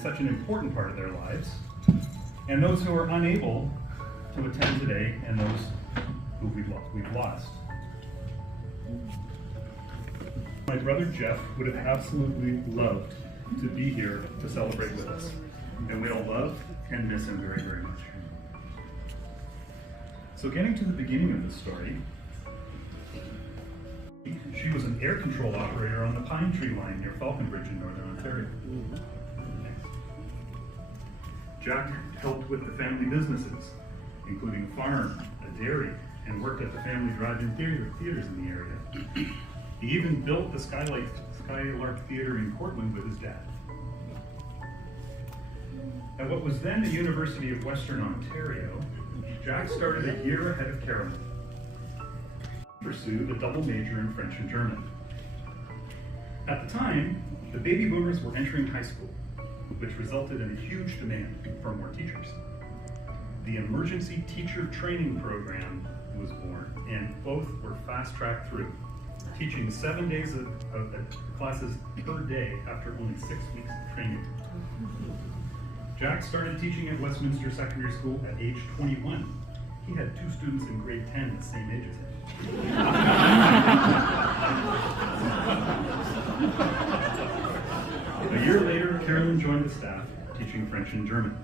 such an important part of their lives, and those who are unable to attend today, and those who we've lost. My brother Jeff would have absolutely loved to be here to celebrate with us, and we all love and miss him very, very much. So getting to the beginning of the story, she was an air control operator on the Pine Tree Line near Falconbridge in Northern Ontario. Jack helped with the family businesses, including a farm, a dairy, and worked at the family drive-in theaters in the area. He even built the Skylark Theatre in Cortland with his dad. At what was then the University of Western Ontario, Jack started a year ahead of Carolyn. He pursued a double major in French and German. At the time, the baby boomers were entering high school, which resulted in a huge demand for more teachers. The Emergency Teacher Training Program was born, and both were fast-tracked through, teaching 7 days of classes per day after only 6 weeks of training. Jack started teaching at Westminster Secondary School at age 21. He had 2 students in grade 10 the same age as him. A year later, Carolyn joined the staff, teaching French and German.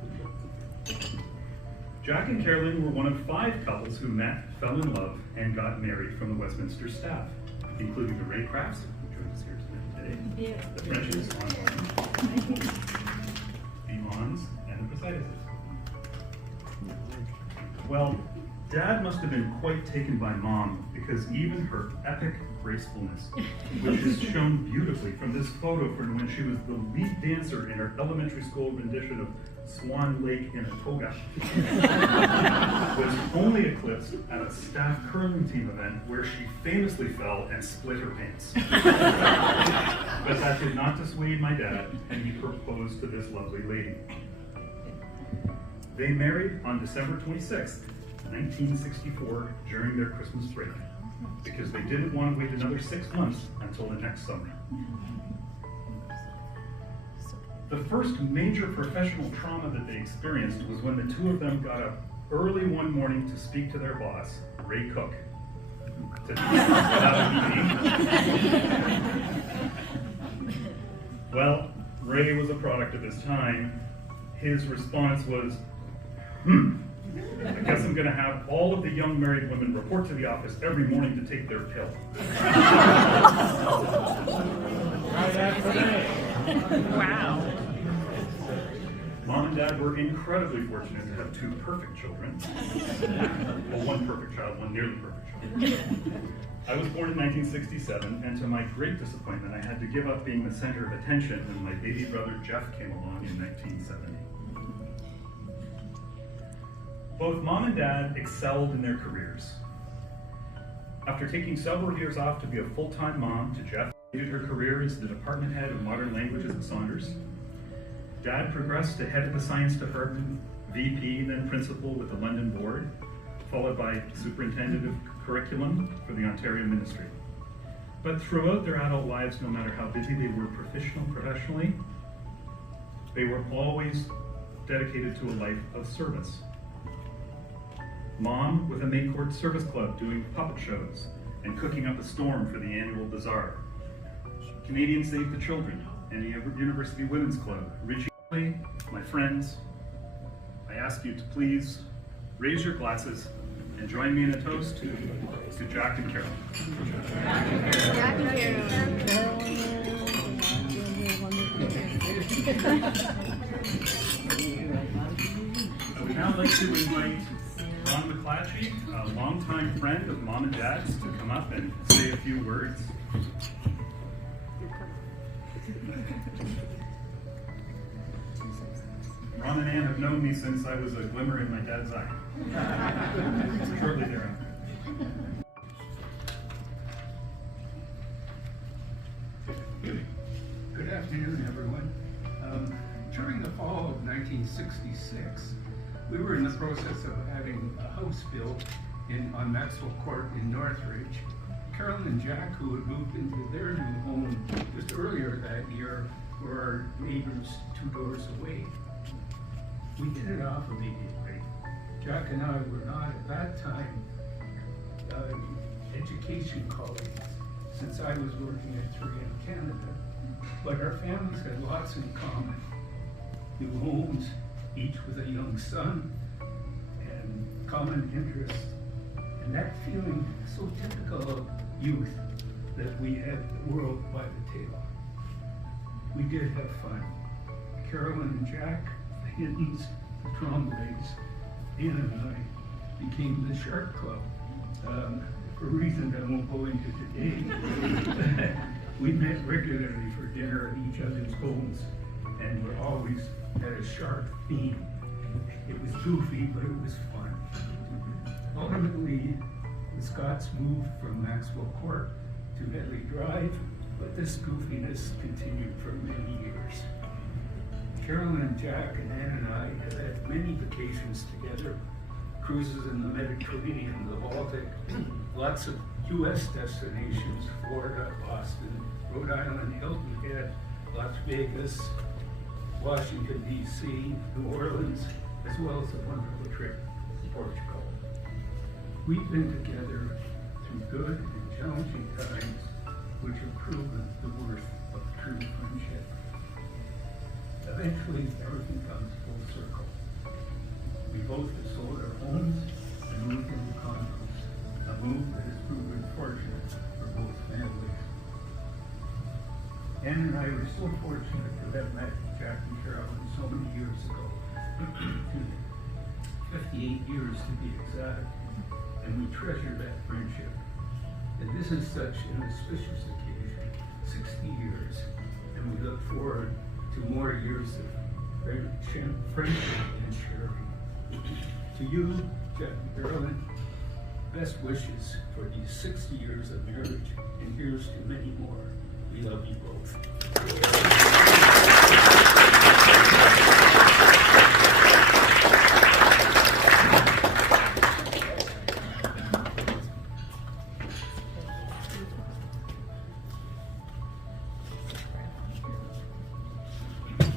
Jack and Carolyn were one of 5 couples who met, fell in love, and got married from the Westminster staff, including the Raycrafts, who joined us here today, the Frenches, the Ons, and the Presidises. Well, Dad must have been quite taken by Mom, because even her epic gracefulness, which is shown beautifully from this photo from when she was the lead dancer in her elementary school rendition of Swan Lake in a Toga, was only eclipsed at a staff curling team event where she famously fell and split her pants. But that did not dissuade my dad, and he proposed to this lovely lady. They married on December 26th, 1964, during their Christmas break, because they didn't want to wait another 6 months until the next summer. The first major professional trauma that they experienced was when the 2 of them got up early one morning to speak to their boss, Ray Cook. Well, Ray was a product of his time. His response was, I guess I'm going to have all of the young married women report to the office every morning to take their pill. Wow. Mom and Dad were incredibly fortunate to have 2 perfect children. Well, 1 perfect child, 1 nearly perfect child. I was born in 1967, and to my great disappointment, I had to give up being the center of attention when my baby brother Jeff came along in 1970. Both Mom and Dad excelled in their careers. After taking several years off to be a full-time mom to Jeff, she did her career as the department head of modern languages at Saunders. Dad progressed to head of the science department, VP, then principal with the London board, followed by superintendent of curriculum for the Ontario Ministry. But throughout their adult lives, no matter how busy they were professionally, they were always dedicated to a life of service. Mom with a May Court Service Club doing puppet shows and cooking up a storm for the annual bazaar. Canadian Save the Children and the University Women's Club. Richie, my friends, I ask you to please raise your glasses and join me in a toast to Jack and Carolyn. Jack and Carolyn. I would now like to invite Ron McClatchy, a longtime friend of Mom and Dad's, to come up and say a few words. Ron and Ann have known me since I was a glimmer in my dad's eye. Shortly thereafter. Good afternoon, everyone. During the fall of 1966, we were in the process of having a house built on Maxwell Court in Northridge. Carolyn and Jack, who had moved into their new home just earlier that year, were our neighbors 2 doors away. We hit it off immediately. Jack and I were not at that time education colleagues, since I was working at 3M Canada, but our families had lots in common. New homes, each with a young son, and common interests. And that feeling, so typical of youth, that we had the world by the tail. We did have fun. Carolyn and Jack, the Hiddens, the Tremblays, Ann and I became the Shark Club. For reasons I won't go into today. We met regularly for dinner at each other's homes, and we're always had a shark theme. It was goofy, but it was fun. Ultimately, the Scots moved from Maxwell Court to Headley Drive, but this goofiness continued for many years. Carolyn and Jack and Ann and I have had many vacations together, cruises in the Mediterranean, the Baltic, lots of U.S. destinations, Florida, Boston, Rhode Island, Hilton Head, Las Vegas, Washington, D.C., New Orleans, as well as a wonderful trip to Portugal. We've been together through good and challenging times, which have proven the worth of true friendship. Eventually, everything comes full circle. We both have sold our homes and moved into condos, a move that has proven fortunate for both families. Ann and I were so fortunate to have met Jack and Carolyn so many years ago, 58 years to be exact, and we treasure that friendship. And this is such an auspicious occasion, 60 years, and we look forward to more years of friendship and sharing. To you, Jack and Carolyn, best wishes for these 60 years of marriage, and here's to many more. We love you both.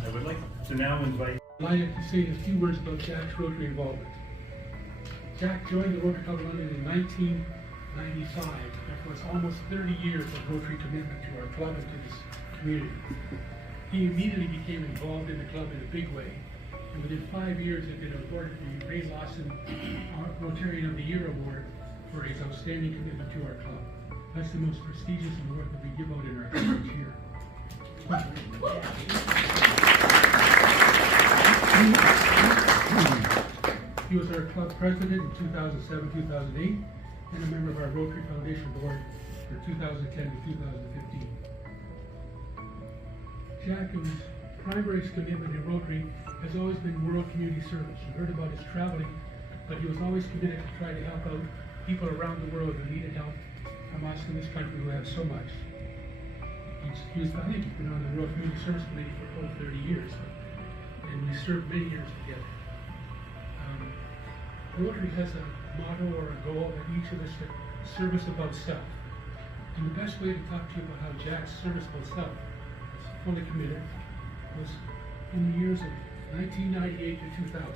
I would like to now invite. I'd like to say a few words about Jack's Rotary involvement. Jack joined the Rotary Club of London in 1995, after was almost 30 years of Rotary commitment to our club and to this community. He immediately became involved in the club in a big way, and within 5 years had been awarded the Ray Lawson Rotarian of the Year Award for his outstanding commitment to our club. That's the most prestigious award that we give out in our club each year. He was our club president in 2007-2008 and a member of our Rotary Foundation board for 2010 to 2015. Jack, in his primary commitment in Rotary, has always been world community service. You heard about his traveling, but he was always committed to try to help out people around the world who needed help from us in this country who have so much. I think he's been on the World Community Service Committee for over 30 years, and we served many years together. Rotary has a motto or a goal that each of us should service above self. And the best way to talk to you about how Jack's service above self was fully committed was in the years of 1998 to 2000.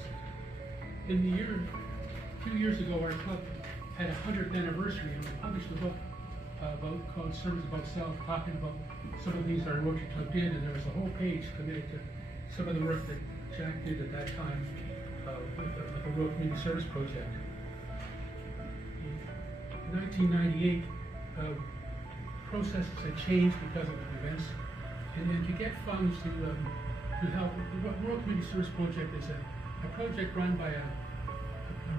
In the year, a few years ago, our club had a 100th anniversary, and we published a book called Service Above Self, talking about some of the things our Rotary Club did, and there was a whole page committed to some of the work that Jack did at that time with the World Community Service Project. In 1998, processes had changed because of the events, and then to get funds to help, the World Community Service Project is a project run by a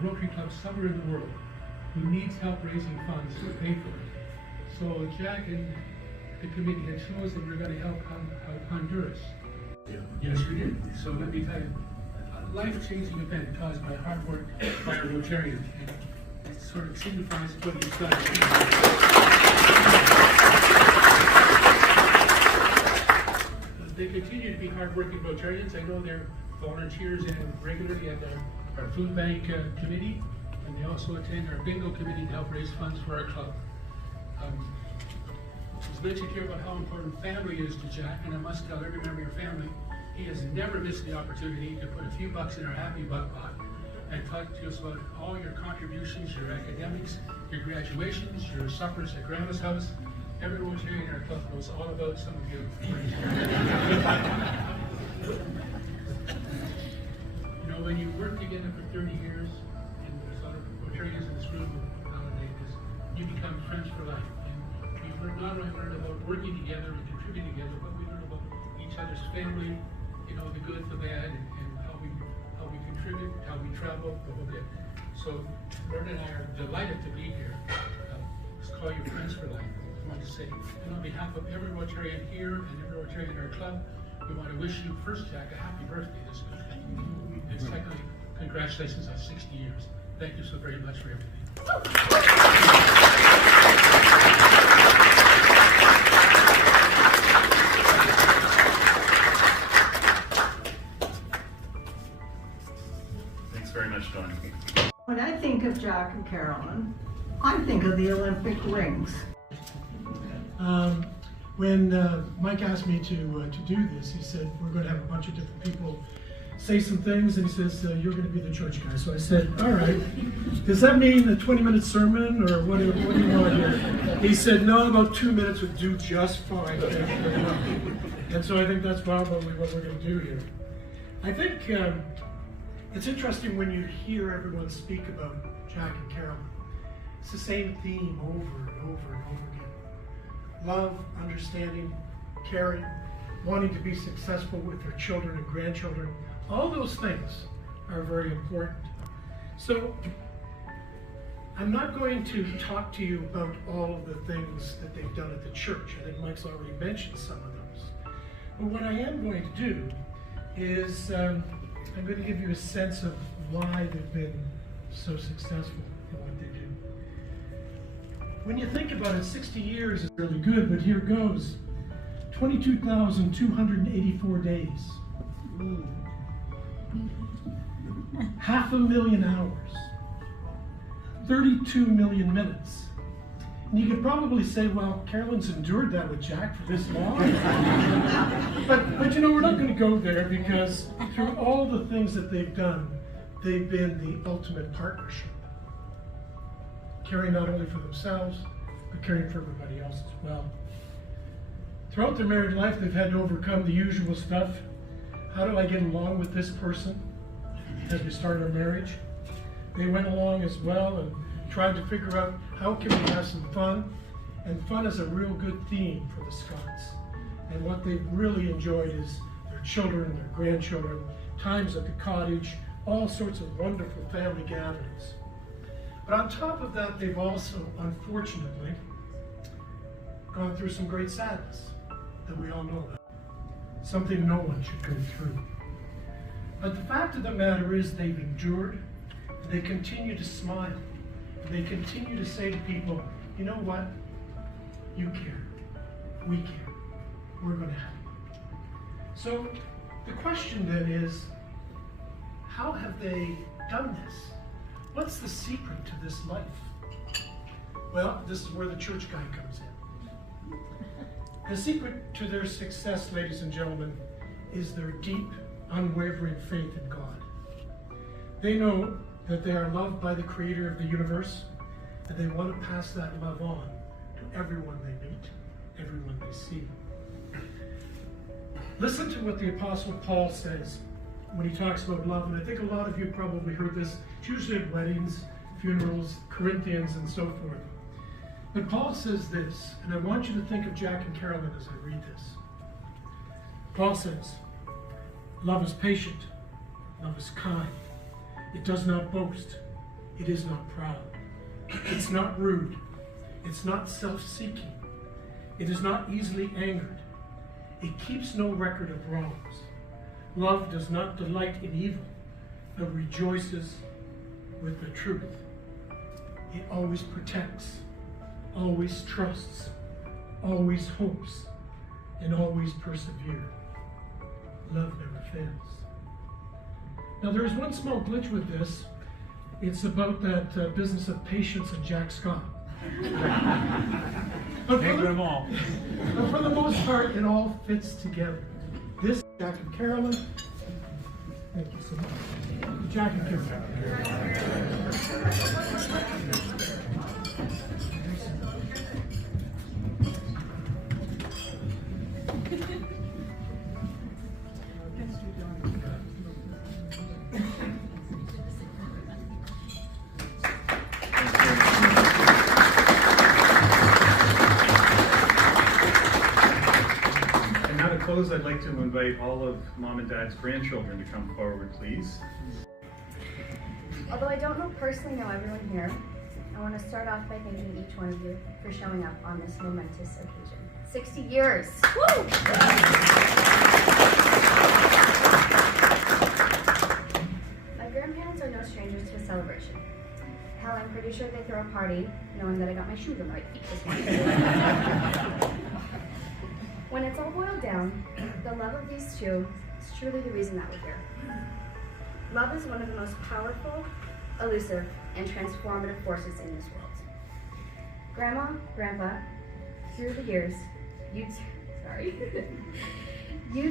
Rotary Club somewhere in the world who needs help raising funds to pay for it. So Jack and the committee had chosen we're going to help Honduras. Yes, we did. So let me tell you, a life-changing event caused by hard work by a Rotarian. It sort of signifies what he's done. They continue to be hard-working Rotarians. I know they're volunteers regularly at our food bank committee, and they also attend our bingo committee to help raise funds for our club. His mentioned here about how important family is to Jack, and I must tell every member of your family, he has never missed the opportunity to put a few bucks in our happy buck pot and talk to us about all your contributions, your academics, your graduations, your suppers at Grandma's house. Everyone here in our club knows all about some of you. You know, when you work together for 30 years, and there's a lot of Rotarians in this room who validate this, you become friends for life. And we not only learn about working together and contributing together, but we learn about each other's family, you know, the good, the bad, and how we contribute, how we travel, a little bit. So, Lord and I are delighted to be here. Let's call you friends for life. I want to say, and on behalf of every Rotarian here and every Rotarian in our club, we want to wish you, first, Jack, a happy birthday this week. And secondly, congratulations on 60 years. Thank you so very much for everything. Thanks very much, Don. When I think of Jack and Carolyn, I think of the Olympic rings. When Mike asked me to do this, he said, we're going to have a bunch of different people say some things, and he says, you're going to be the church guy. So I said, all right, does that mean a 20-minute sermon, or what do you want here? He said, no, about 2 minutes would do just fine. And so I think that's probably what we're going to do here. I think it's interesting when you hear everyone speak about Jack and Carolyn. It's the same theme over and over and over again. Love, understanding, caring, wanting to be successful with their children and grandchildren. All those things are very important. So I'm not going to talk to you about all of the things that they've done at the church. I think Mike's already mentioned some of those. But what I am going to do is I'm going to give you a sense of why they've been so successful in what they do. When you think about it, 60 years is really good, but here goes. 22,284 days. 500,000 hours. 32 million minutes. And you could probably say, well, Carolyn's endured that with Jack for this long. but you know, we're not going to go there, because through all the things that they've done, they've been the ultimate partnership. Caring not only for themselves, but caring for everybody else as well. Throughout their married life, they've had to overcome the usual stuff. How do I get along with this person as we start our marriage? They went along as well and tried to figure out how can we have some fun. And fun is a real good theme for the Scots. And what they've really enjoyed is their children and their grandchildren, times at the cottage, all sorts of wonderful family gatherings. But on top of that, they've also, unfortunately, gone through some great sadness that we all know about. Something no one should go through. But the fact of the matter is they've endured, and they continue to smile. And they continue to say to people, you know what? You care. We care. We're going to help. So the question then is, how have they done this? What's the secret to this life? Well, this is where the church guy comes in. The secret to their success, ladies and gentlemen, is their deep, unwavering faith in God. They know that they are loved by the Creator of the universe, and they want to pass that love on to everyone they meet, everyone they see. Listen to what the Apostle Paul says when he talks about love, and I think a lot of you probably heard this. It's usually at weddings, funerals, Corinthians, and so forth. But Paul says this, and I want you to think of Jack and Carolyn as I read this. Paul says, love is patient, love is kind. It does not boast, it is not proud. It's not rude, it's not self-seeking. It is not easily angered. It keeps no record of wrongs. Love does not delight in evil, but rejoices with the truth. It always protects, always trusts, always hopes, and always perseveres. Love never fails. Now there is one small glitch with this. It's about that business of patience and Jack Scott. But Name them all. But for the most part, it all fits together. This Jack and Carolyn. Thank you so much. Jack and Carolyn. And now to close, I'd like to invite all of Mom and Dad's grandchildren to come forward, please. Although I don't personally know everyone here, I want to start off by thanking each one of you for showing up on this momentous occasion. 60 years! Woo! My grandparents are no strangers to a celebration. Hell, I'm pretty sure they throw a party knowing that I got my shoes on the right feet this morning. When it's all boiled down, the love of these two is truly the reason that we're here. Love is one of the most powerful, elusive, and transformative forces in this world. Grandma, Grandpa, through the years, you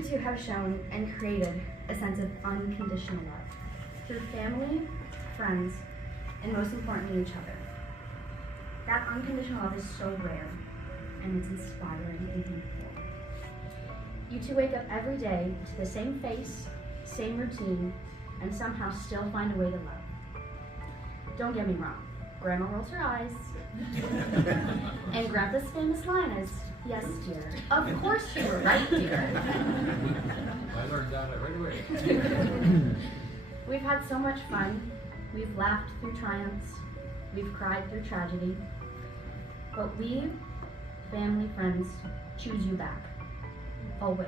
two have shown and created a sense of unconditional love through family, friends, and most importantly, each other. That unconditional love is so rare, and it's inspiring and beautiful. You two wake up every day to the same face, same routine, and somehow still find a way to love. Don't get me wrong, Grandma rolls her eyes, and Grandpa's famous line is, "Yes, dear. Of course you were right, dear." I learned that right away. We've had so much fun. We've laughed through triumphs. We've cried through tragedy. But we, family, friends, choose you back. Always.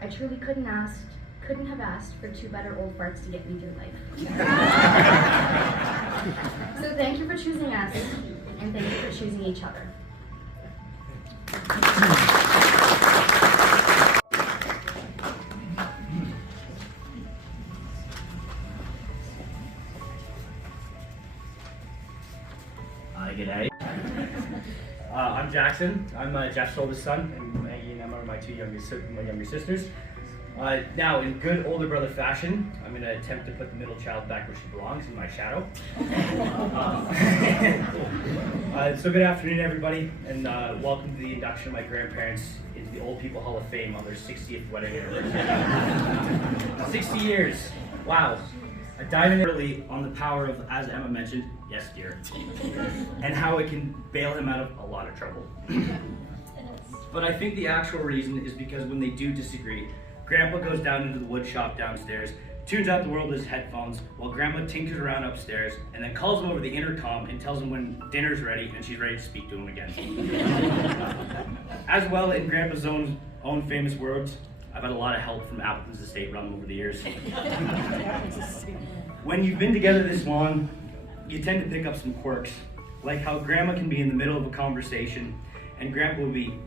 I truly couldn't have asked for two better old farts to get me through life. So thank you for choosing us, and thank you for choosing each other. G'day. I'm Jackson. I'm Jeff's oldest son, and Maggie and Emma are my my younger sisters. Now, in good older brother fashion, I'm going to attempt to put the middle child back where she belongs, in my shadow. So good afternoon, everybody, and welcome to the induction of my grandparents into the Old People Hall of Fame on their 60th wedding anniversary. 60 years. Wow. A diamond early on the power of, as Emma mentioned, yes, dear, and how it can bail him out of a lot of trouble. But I think the actual reason is because when they do disagree, Grandpa goes down into the wood shop downstairs, tunes out the world with his headphones, while Grandma tinkers around upstairs, and then calls him over the intercom and tells him when dinner's ready and she's ready to speak to him again. As well, in Grandpa's own famous words, I've had a lot of help from Appleton's estate run over the years. When you've been together this long, you tend to pick up some quirks, like how Grandma can be in the middle of a conversation and Grandpa will be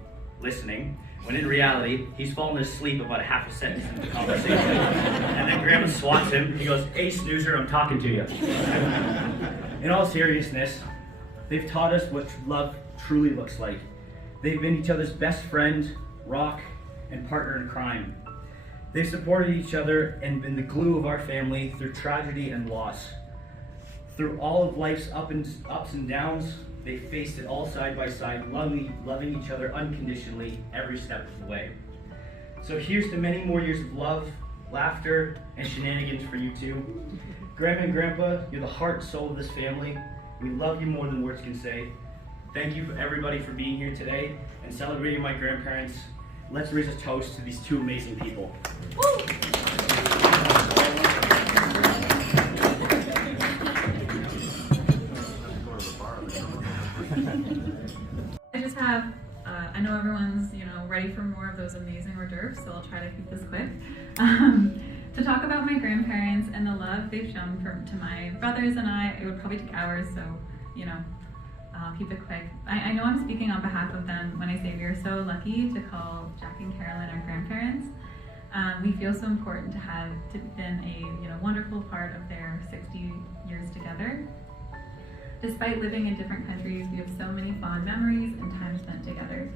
listening, when in reality, he's fallen asleep about a half a sentence into the conversation. And then Grandma swats him, he goes, "Hey snoozer, I'm talking to you." In all seriousness, they've taught us what love truly looks like. They've been each other's best friend, rock, and partner in crime. They've supported each other and been the glue of our family through tragedy and loss. Through all of life's ups and downs, they faced it all side by side, loving each other unconditionally every step of the way. So here's to many more years of love, laughter, and shenanigans for you two. Grandma and Grandpa, you're the heart and soul of this family. We love you more than words can say. Thank you everybody for being here today and celebrating my grandparents. Let's raise a toast to these two amazing people. Woo! I just have, I know everyone's, ready for more of those amazing hors d'oeuvres, so I'll try to keep this quick. To talk about my grandparents and the love they've shown to my brothers and I, it would probably take hours, so, I'll keep it quick. I know I'm speaking on behalf of them when I say we are so lucky to call Jack and Carolyn our grandparents. We feel so important to have been a wonderful part of their 60 years together. Despite living in different countries, we have so many fond memories and time spent together.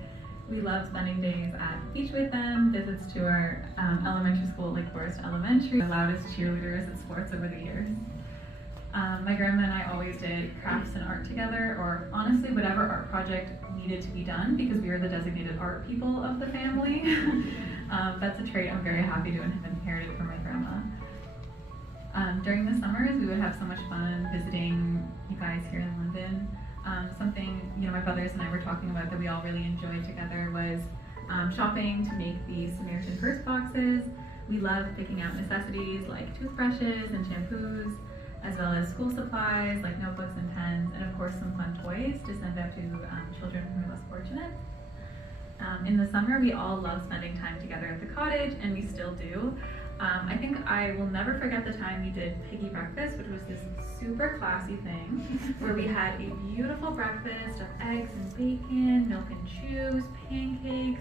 We love spending days at the beach with them, visits to our elementary school, Lake Forest Elementary, the loudest cheerleaders at sports over the years. My grandma and I always did crafts and art together, or honestly, whatever art project needed to be done, because we were the designated art people of the family. That's a trait I'm very happy to have inherited from my grandma. During the summers, we would have so much fun visiting you guys here in London. Something my brothers and I were talking about that we all really enjoyed together was shopping to make the Samaritan purse boxes. We loved picking out necessities like toothbrushes and shampoos, as well as school supplies like notebooks and pens, and of course some fun toys to send out to children who are less fortunate. In the summer, we all love spending time together at the cottage, and we still do. I think I will never forget the time we did piggy breakfast, which was this super classy thing where we had a beautiful breakfast of eggs and bacon, milk and chews, pancakes,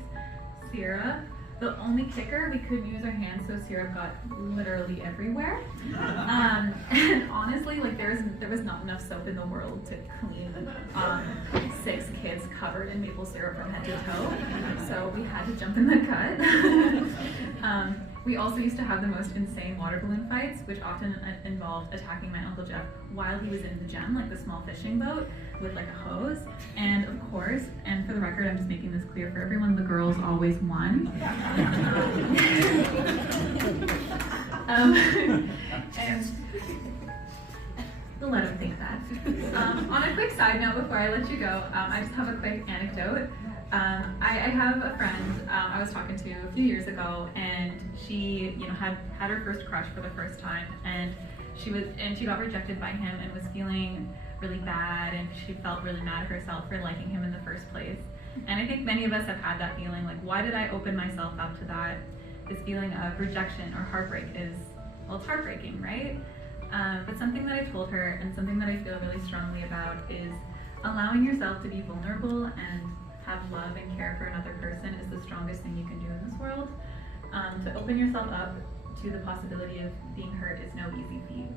syrup. The only kicker, we couldn't use our hands, so syrup got literally everywhere. And honestly, there was not enough soap in the world to clean 6 kids covered in maple syrup from head to toe. So we had to jump in the cut. We also used to have the most insane water balloon fights, which often involved attacking my Uncle Jeff while he was in the gem, like the small fishing boat, with like a hose. And of course, and for the record, I'm just making this clear for everyone, the girls always won. And we'll let him think that. On a quick side note, before I let you go, I just have a quick anecdote. I have a friend I was talking to a few years ago, and she, had her first crush for the first time, and she got rejected by him and was feeling really bad, and she felt really mad at herself for liking him in the first place. And I think many of us have had that feeling, like, why did I open myself up to that? This feeling of rejection or heartbreak it's heartbreaking, right? But something that I told her, and something that I feel really strongly about, is allowing yourself to be vulnerable and have love and care for another person is the strongest thing you can do in this world. To open yourself up to the possibility of being hurt is no easy feat.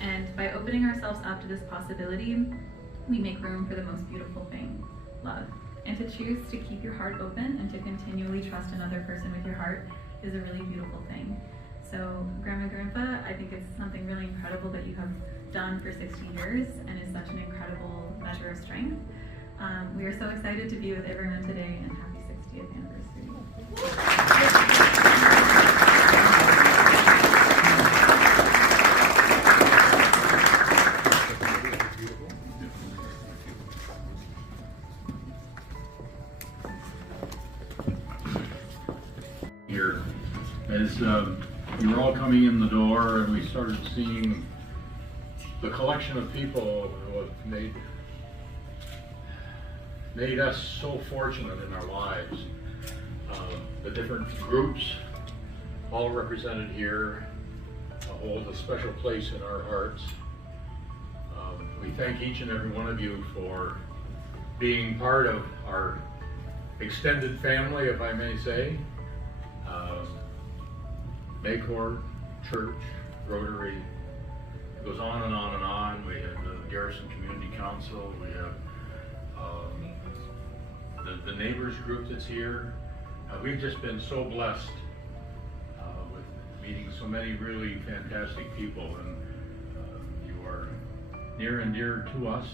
And by opening ourselves up to this possibility, we make room for the most beautiful thing, love. And to choose to keep your heart open and to continually trust another person with your heart is a really beautiful thing. So, Grandma, Grandpa, I think it's something really incredible that you have done for 60 years and is such an incredible measure of strength. We are so excited to be with everyone today, and happy 60th anniversary. Here, as we were all coming in the door, and we started seeing the collection of people who have made us so fortunate in our lives. The different groups, all represented here, hold a special place in our hearts. We thank each and every one of you for being part of our extended family, if I may say. Maycourt, Church, Rotary, it goes on and on and on. We have the Garrison Community Council, we have the neighbors group that's here. We've just been so blessed with meeting so many really fantastic people, and you are near and dear to us,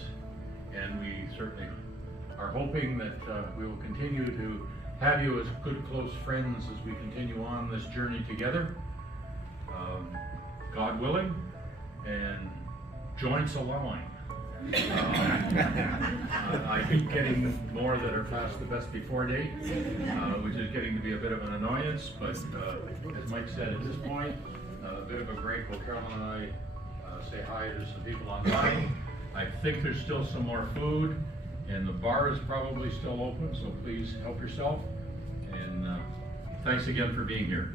and we certainly are hoping that we will continue to have you as good close friends as we continue on this journey together, God willing, and joints allowing. I keep getting more that are past the best before date, which is getting to be a bit of an annoyance, but as Mike said, at this point, a bit of a break while Carolyn and I say hi to some people online. I think there's still some more food, and the bar is probably still open, so please help yourself, and thanks again for being here.